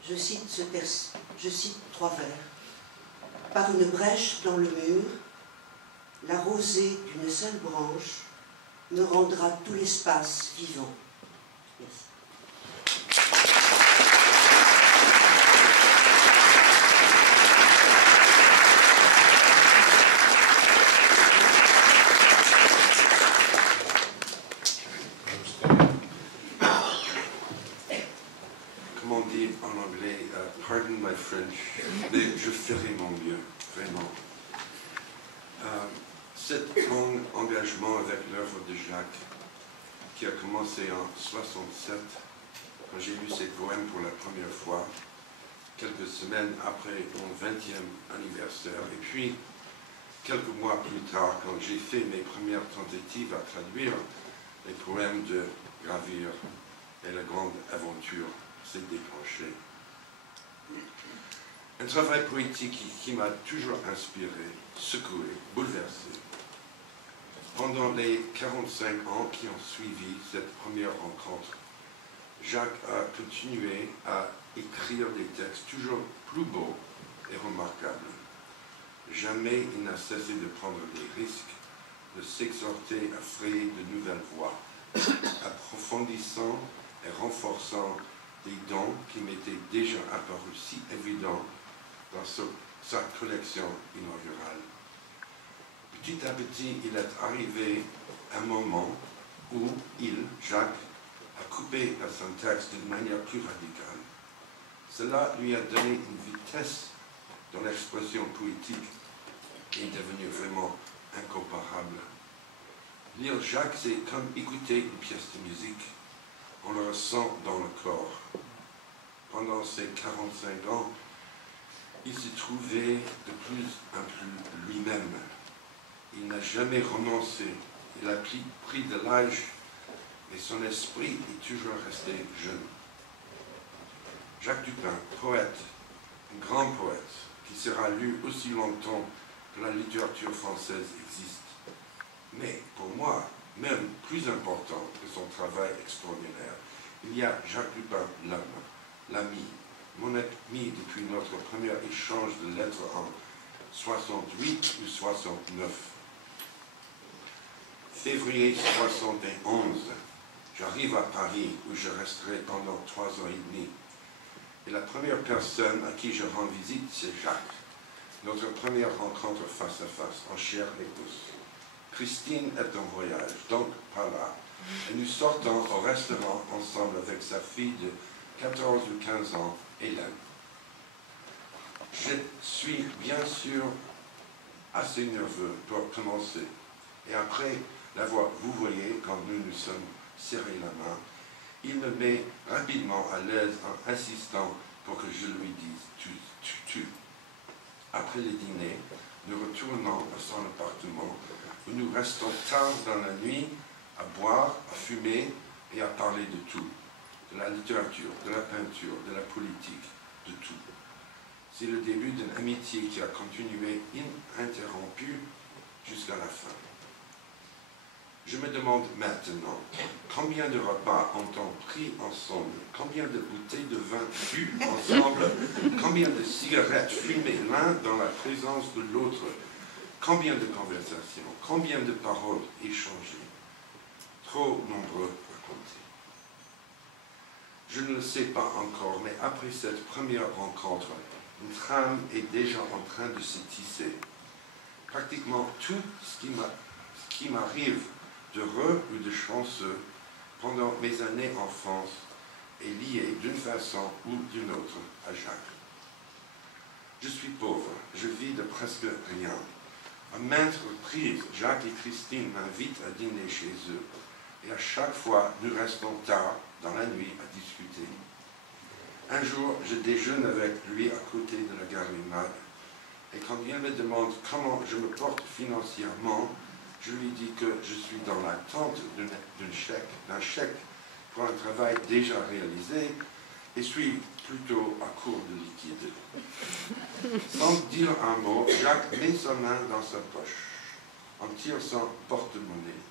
Je cite 3 vers. Par une brèche dans le mur, la rosée d'une seule branche me rendra tout l'espace vivant. Merci. Comment dire en anglais, pardon my French, mais je ferai mon mieux, vraiment. Cet long engagement avec l'œuvre de Jacques, qui a commencé en 67, quand j'ai lu ses poèmes pour la première fois, quelques semaines après mon 20e anniversaire, et puis quelques mois plus tard, quand j'ai fait mes premières tentatives à traduire les poèmes de Gravure et la grande aventure s'est déclenchée. Un travail poétique qui m'a toujours inspiré, secoué, bouleversé. Pendant les 45 ans qui ont suivi cette première rencontre, Jacques a continué à écrire des textes toujours plus beaux et remarquables. Jamais il n'a cessé de prendre des risques, de s'exhorter à frayer de nouvelles voies, approfondissant et renforçant des dons qui m'étaient déjà apparus si évidents dans sa collection inaugurale. Petit à petit, il est arrivé un moment où Jacques, a coupé la syntaxe d'une manière plus radicale. Cela lui a donné une vitesse dans l'expression poétique qui est devenue vraiment incomparable. Lire Jacques, c'est comme écouter une pièce de musique. On le ressent dans le corps. Pendant ces 45 ans, il s'est trouvé de plus en plus lui-même. Il n'a jamais renoncé. Il a pris de l'âge, mais son esprit est toujours resté jeune. Jacques Dupin, poète, un grand poète, qui sera lu aussi longtemps que la littérature française existe. Mais pour moi, même plus important que son travail extraordinaire, il y a Jacques Dupin, l'ami, mon ami depuis notre premier échange de lettres en 68 ou 69. Février 71, j'arrive à Paris où je resterai pendant 3 ans et demi. Et la première personne à qui je rends visite, c'est Jacques. Notre première rencontre face à face, en chair et os. Christine est en voyage, donc pas là. Et nous sortons au restaurant ensemble avec sa fille de 14 ou 15 ans, Hélène. Je suis bien sûr assez nerveux pour commencer. Et après l'avoir vouvoyé, quand nous nous sommes serrés la main, il me met rapidement à l'aise en insistant pour que je lui dise tu. Après le dîner, nous retournons à son appartement où nous restons tard dans la nuit à boire, à fumer et à parler de tout. De la littérature, de la peinture, de la politique, de tout. C'est le début d'une amitié qui a continué ininterrompue jusqu'à la fin. Je me demande maintenant, combien de repas ont-on pris ensemble? Combien de bouteilles de vin bues ensemble? Combien de cigarettes fumées l'un dans la présence de l'autre? Combien de conversations? Combien de paroles échangées? Trop nombreux à compter. Je ne le sais pas encore, mais après cette première rencontre, une trame est déjà en train de se tisser. Pratiquement tout ce qui m'arrive d'heureux ou de chanceux pendant mes années enfance est lié d'une façon ou d'une autre à Jacques. Je suis pauvre, je vis de presque rien. À maintes reprises, Jacques et Christine m'invitent à dîner chez eux. Et à chaque fois, nous restons tard dans la nuit à discuter. Un jour, je déjeune avec lui à côté de la galerie Mag. Et quand il me demande comment je me porte financièrement, je lui dis que je suis dans l'attente d'un chèque pour un travail déjà réalisé et suis plutôt à court de liquide. Sans dire un mot, Jacques met sa main dans sa poche, en tire son porte-monnaie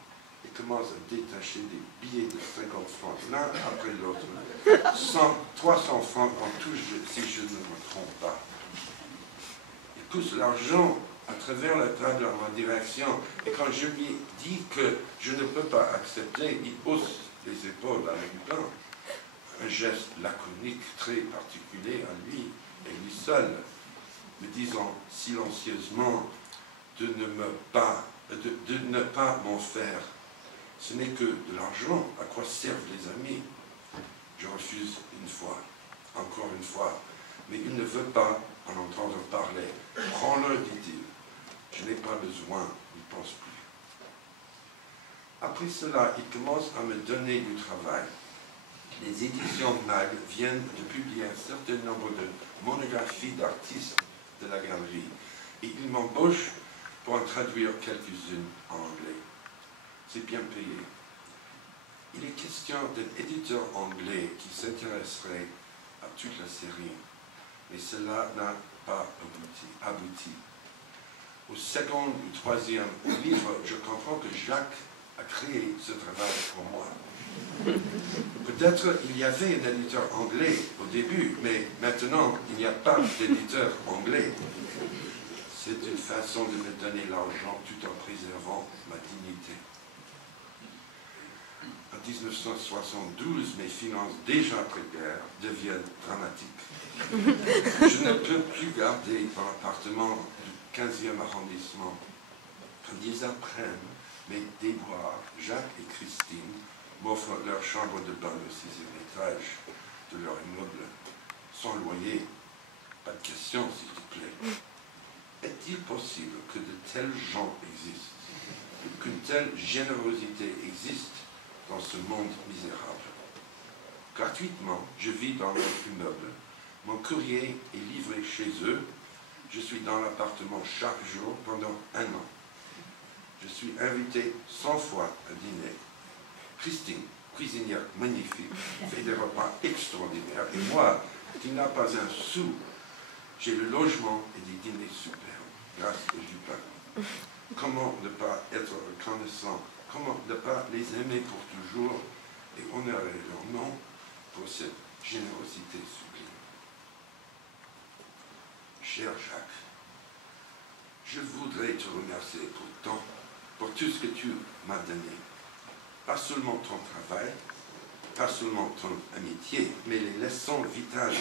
et commence à détacher des billets de 50 francs l'un après l'autre, 300 francs en tout, si je ne me trompe pas. Il pousse l'argent à travers la table en ma direction, et quand je lui dis que je ne peux pas accepter, il hausse les épaules avec un geste laconique très particulier à lui, et lui seul, me disant silencieusement de ne pas m'en faire. Ce n'est que de l'argent, à quoi servent les amis? Je refuse une fois, encore une fois, mais il ne veut pas en entendre parler. Prends-le, dit-il. Je n'ai pas besoin, il ne pense plus. Après cela, il commence à me donner du travail. Les éditions MAG viennent de publier un certain nombre de monographies d'artistes de la galerie, et il m'embauche pour en traduire quelques-unes en anglais. C'est bien payé. Il est question d'un éditeur anglais qui s'intéresserait à toute la série, mais cela n'a pas abouti. Au second ou troisième livre, je comprends que Jacques a créé ce travail pour moi. Peut-être il y avait un éditeur anglais au début, mais maintenant il n'y a pas d'éditeur anglais. C'est une façon de me donner l'argent tout en préservant ma dignité. En 1972, mes finances déjà précaires deviennent dramatiques. Je ne peux plus garder dans l'appartement du 15e arrondissement. Quand ils apprennent mes déboires, Jacques et Christine m'offrent leur chambre de bain au 6e étage de leur immeuble, sans loyer. Pas de question, s'il te plaît. Est-il possible que de tels gens existent, qu'une telle générosité existe dans ce monde misérable? Gratuitement, je vis dans leur immeuble. Mon courrier est livré chez eux. Je suis dans l'appartement chaque jour pendant 1 an. Je suis invité 100 fois à dîner. Christine, cuisinière magnifique, fait des repas extraordinaires. Et moi, qui n'ai pas un sou, j'ai le logement et des dîners superbes, grâce au Dupin. Comment ne pas être reconnaissant? Comment ne pas les aimer pour toujours et honorer leur nom pour cette générosité sublime? Cher Jacques, je voudrais te remercier pour tout ce que tu m'as donné. Pas seulement ton travail, pas seulement ton amitié, mais les leçons vitales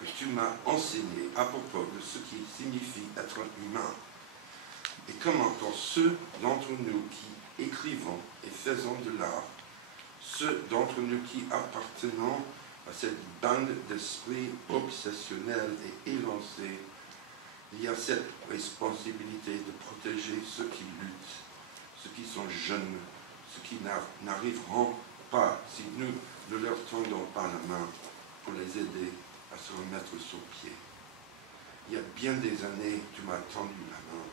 que tu m'as enseignées à propos de ce qui signifie être humain. Et comment pour ceux d'entre nous qui écrivons et faisons de l'art, ceux d'entre nous qui appartenons à cette bande d'esprits obsessionnels et élancés, il y a cette responsabilité de protéger ceux qui luttent, ceux qui sont jeunes, ceux qui n'arriveront pas si nous ne leur tendons pas la main pour les aider à se remettre sur pied. Il y a bien des années, tu m'as tendu la main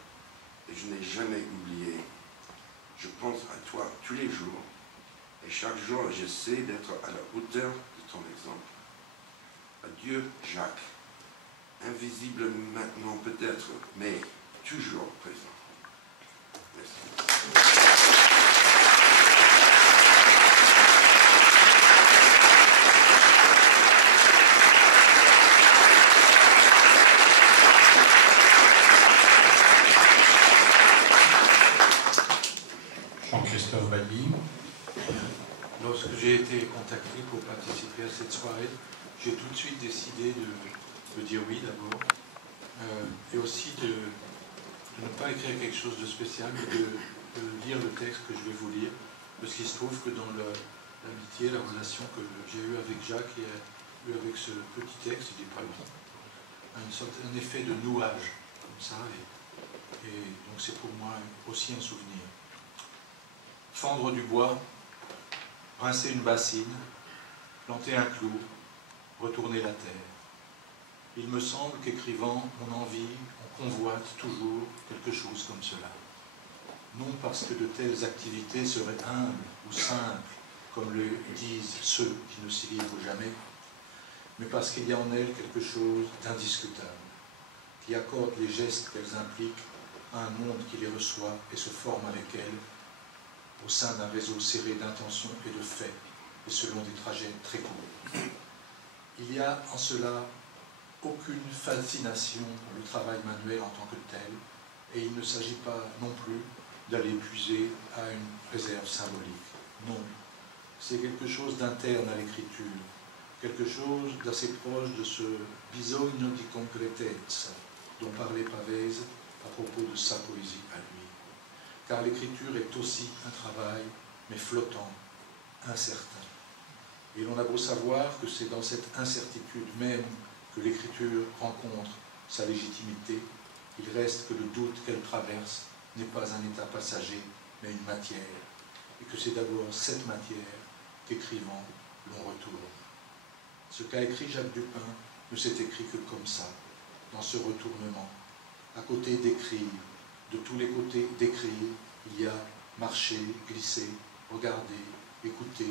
et je n'ai jamais oublié. Je pense à toi tous les jours et chaque jour j'essaie d'être à la hauteur de ton exemple. Adieu Jacques, invisible maintenant peut-être, mais toujours présent. Merci. Jean-Christophe Bailly. Lorsque j'ai été contacté pour participer à cette soirée, j'ai tout de suite décidé de dire oui d'abord, et aussi de ne pas écrire quelque chose de spécial, mais de lire le texte que je vais vous lire, parce qu'il se trouve que dans l'amitié, la relation que j'ai eue avec Jacques et eu avec ce petit texte, il n'est pas un effet de nouage, comme ça, et donc c'est pour moi aussi un souvenir. Fendre du bois, rincer une bassine, planter un clou, retourner la terre. Il me semble qu'écrivant, on envie, on convoite toujours quelque chose comme cela. Non parce que de telles activités seraient humbles ou simples, comme le disent ceux qui ne s'y livrent jamais, mais parce qu'il y a en elles quelque chose d'indiscutable, qui accorde les gestes qu'elles impliquent à un monde qui les reçoit et se forme avec elles, au sein d'un réseau serré d'intentions et de faits, et selon des trajets très courts. Il n'y a en cela aucune fascination pour le travail manuel en tant que tel, et il ne s'agit pas non plus d'aller puiser à une réserve symbolique. Non, c'est quelque chose d'interne à l'écriture, quelque chose d'assez proche de ce bisogno di concretezza dont parlait Pavese à propos de sa poésie à lui. Car l'écriture est aussi un travail, mais flottant, incertain. Et l'on a beau savoir que c'est dans cette incertitude même que l'écriture rencontre sa légitimité, il reste que le doute qu'elle traverse n'est pas un état passager, mais une matière, et que c'est d'abord cette matière qu'écrivant l'on retourne. Ce qu'a écrit Jacques Dupin ne s'est écrit que comme ça, dans ce retournement. À côté d'écrire, de tous les côtés d'écrire, il y a marcher, glisser, regarder, écouter,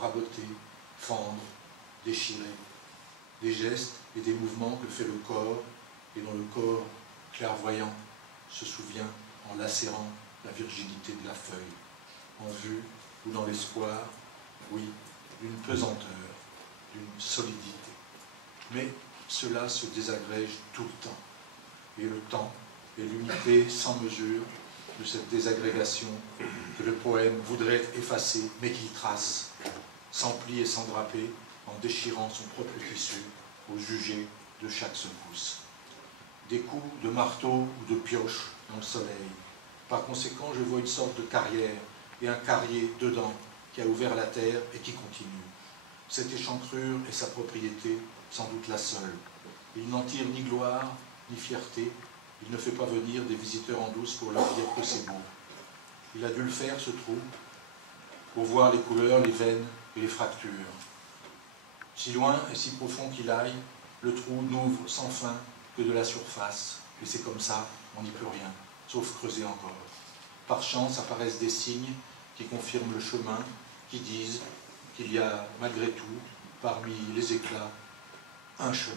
raboter, fendre, déchirer. Des gestes et des mouvements que fait le corps, et dont le corps clairvoyant se souvient en lacérant la virginité de la feuille, en vue ou dans l'espoir, oui, d'une pesanteur, d'une solidité. Mais cela se désagrège tout le temps, et le temps est l'unité sans mesure de cette désagrégation que le poème voudrait effacer, mais qu'il trace, sans pli et sans drapé, en déchirant son propre tissu au jugé de chaque secousse. Des coups de marteau ou de pioche dans le soleil. Par conséquent, je vois une sorte de carrière et un carrier dedans qui a ouvert la terre et qui continue. Cette échancrure est sa propriété, sans doute la seule. Il n'en tire ni gloire, ni fierté. Il ne fait pas venir des visiteurs en douce pour leur dire que c'est beau. Il a dû le faire, ce trou, pour voir les couleurs, les veines et les fractures. Si loin et si profond qu'il aille, le trou n'ouvre sans fin que de la surface. Et c'est comme ça, on n'y peut rien, sauf creuser encore. Par chance apparaissent des signes qui confirment le chemin, qui disent qu'il y a malgré tout, parmi les éclats, un chemin.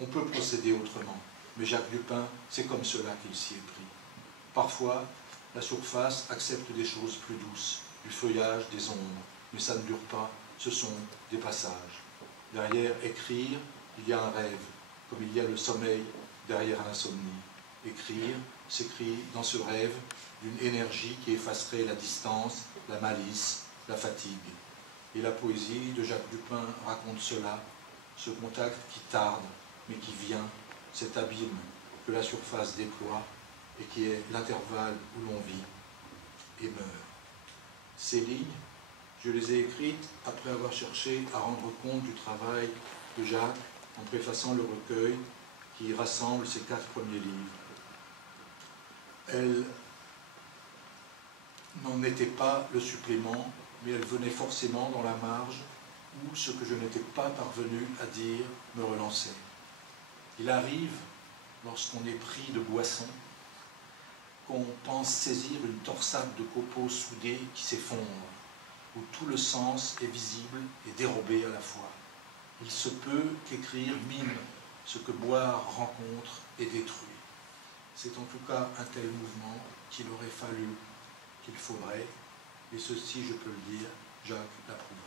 On peut procéder autrement, mais Jacques Dupin, c'est comme cela qu'il s'y est pris. Parfois, la surface accepte des choses plus douces, du feuillage, des ombres, mais ça ne dure pas, ce sont des passages. Derrière écrire, il y a un rêve, comme il y a le sommeil derrière l'insomnie. Écrire, s'écrit dans ce rêve d'une énergie qui effacerait la distance, la malice, la fatigue. Et la poésie de Jacques Dupin raconte cela, ce contact qui tarde, mais qui vient, cet abîme que la surface déploie et qui est l'intervalle où l'on vit et meurt. Ces lignes, je les ai écrites après avoir cherché à rendre compte du travail de Jacques en préfaçant le recueil qui rassemble ses 4 premiers livres. Elles n'en étaient pas le supplément, mais elles venaient forcément dans la marge où ce que je n'étais pas parvenu à dire me relançait. Il arrive, lorsqu'on est pris de boisson, qu'on pense saisir une torsade de copeaux soudés qui s'effondre, où tout le sens est visible et dérobé à la fois. Il se peut qu'écrire mime ce que boire rencontre et détruit. C'est en tout cas un tel mouvement qu'il aurait fallu, qu'il faudrait, et ceci, je peux le dire, Jacques l'approuva.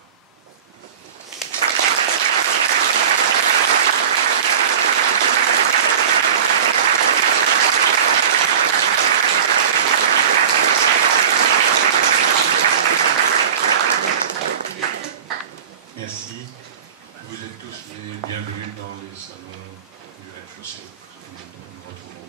Merci. Vous êtes tous les bienvenus dans les salons du rez-de-chaussée. Nous nous retrouvons